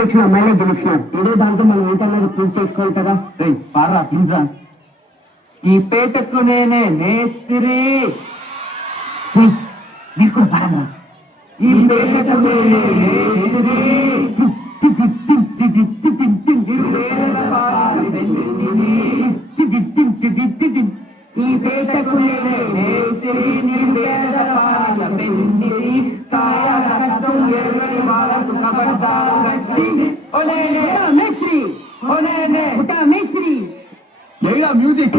వచ్చిన అమ్మాయిలే గెలిచిన ఏదో దాంతో మనం ఏంటన్నది ప్రూవ్ చేసుకోవాలి కదా. పాడరా ప్లీజ్ రా. ఈ పేటకు నేనే మేస్త్రి. మీరు కూడా పాడరా. ఈ పేటకు నేనే మేస్త్రి. ఈ పేటకు నేనే మేస్త్రి నిర్వేద పాలన పెన్నిది కాయ కష్టం ఎరుగని వాళ్ళకు కబడ్డారు కష్టి ఓనేనే మేస్త్రి ఓనేనే మేస్త్రి. ఏయా మ్యూజిక్.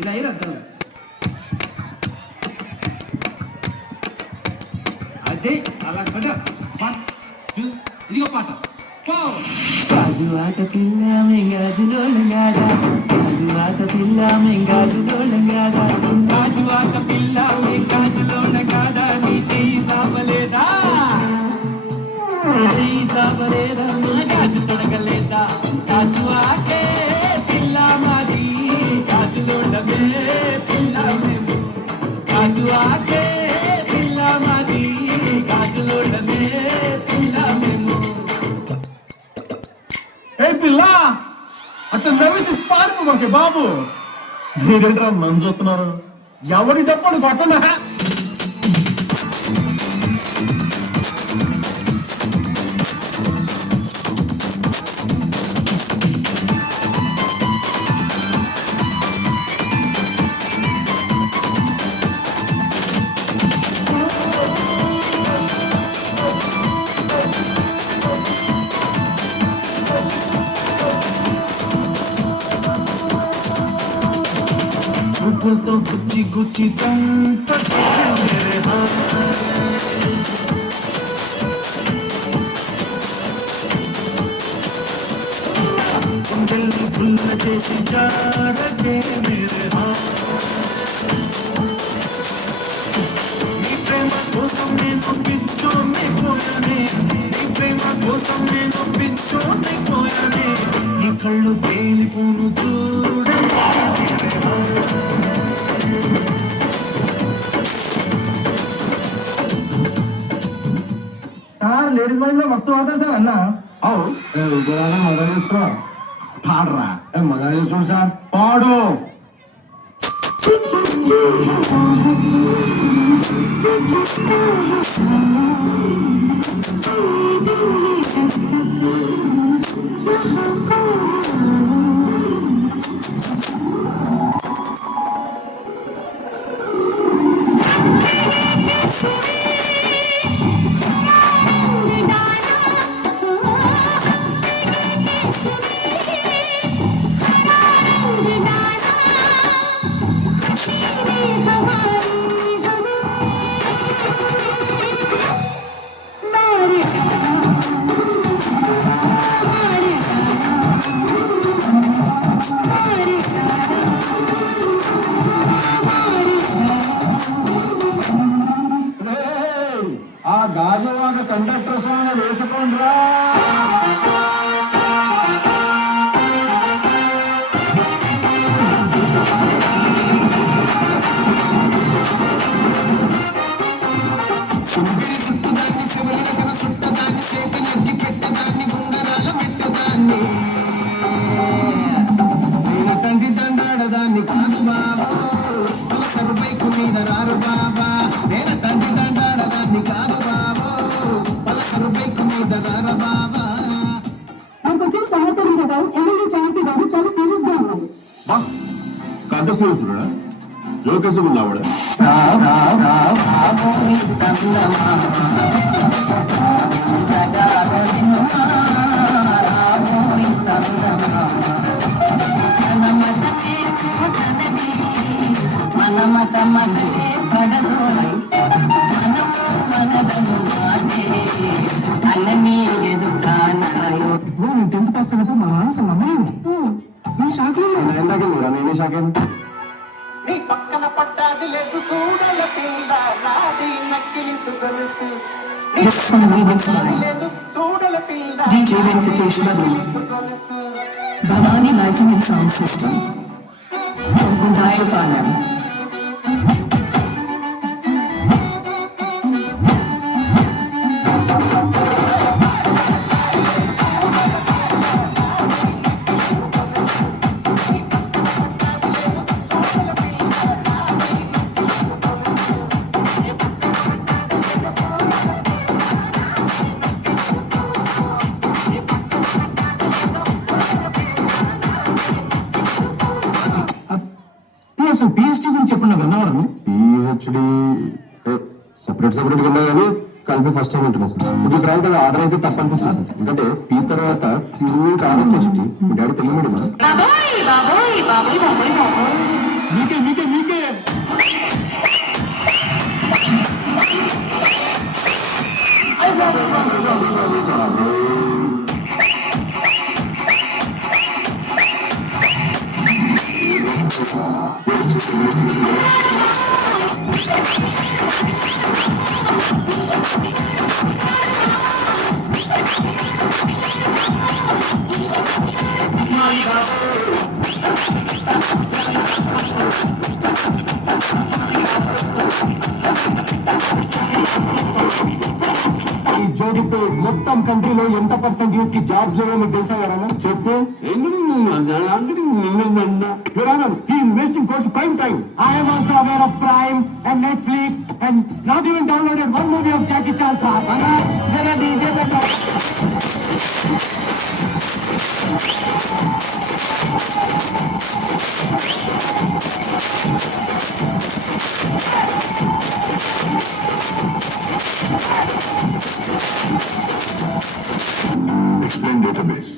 ఇలా అదే అలా కట ఇదిగో పాట. గాజు ఆట పిల్ల మెంగాజులోళ్ళంగాదా, గాజు ఆట పిల్ల మెంగాజులోళ్ళంగాదా, గాజు ఆట పిల్ల మెంగాజులోళ్ళంగాదా, నీ చెయ్యి సాపలేదా, చెయ్యి సాపలేదా, నా గాజు తొడగలేదా, గాజు ఆటే పిల్ల మాది, గాజులోళ్ళమే పిల్ల మేము, గాజు ఆటే పిల్ల మాది, గాజులోళ్ళమే పిల్ల మేము. ఏ పిల్ల అట్లా నవ్వేసి పారిపో మాకే బాబు. మీరేంట్రా నన్ను చూస్తున్నారు? ఎవరి డప్పుడు కొట్టనా? तो गुच्ची गुच्ची मेरे दिल फुल जैसी जा रखे मेरे నీ ప్రేమ కోసం నేను పిచ్చోనే పోయానే, నీ ప్రేమ కోసం నేను పిచ్చోనే పోయానే, నీ కళ్ళు పేలిపోను చూడండి. సార్ లేడీస్ బాయ్స్ లో మస్తు వాడతారు సార్ అన్న. మజా పాడరా. మజా చేస్తున్నాడు సార్, పాడు. ఆ గాజువాక కండక్టర్ సాంగ్ వేసుకోండిరా. తండ్రి దండాడదాన్ని కాదు బాబా, సరుపైకు మీద రారు బాబా, నేను తండ్రి దండాడదాన్ని కాదు బాబా, సరుపైకు మీద రారు బాబా. నాకు వచ్చిన సమాచారం ప్రకారం ఎమ్మెల్యే జానకి గారు చాలా సీరియస్ గా ఉన్నారు. కంట సీరియస్ జోకేసి ఉన్నావాడు. టెన్త్ పాస్ అయినప్పుడు మా నాన్న అసలు నమ్మలేదు. షాక్లో నేనే షాక్. నీ పక్కన పట్టాది లేదు చూడాల పిల్ల. This song remixed by DJ Venkatesh Babu, Bhavani Lighting and Sound System, from Kundayapalam. అసలు పిహెచ్డి గురించి చెప్పండి గన్నవరం. పిహెచ్డి సెపరేట్ విన్నా కానీ కలిపి ఫస్ట్ టైం ఉంటుంది సార్. కొంచెం ఫ్రాంక్ గా ఆర్డర్ అయితే తప్ప అనిపిస్తుంది సార్. ఎందుకంటే పీ తర్వాత క్యూ ఆర్డర్ చేసి మీ డాడీ తెలియదు మేడం. మీకే మీకే మీకే ఈ జోడితో మొత్తం కంట్రీలో ఎంత పర్సెంట్ యూత్ కి జాబ్స్ లేవో మీకు తెలుసా కదా? చెప్పు. Prime time. I am also aware of Prime and Netflix and not even downloaded one movie of Jackie Chan sir. Explain database.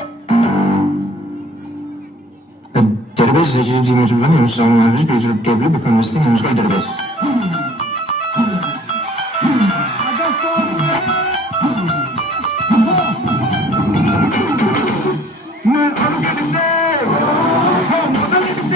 The database is a GMS one image down average page of cable become listing and called database. మొదలెడితే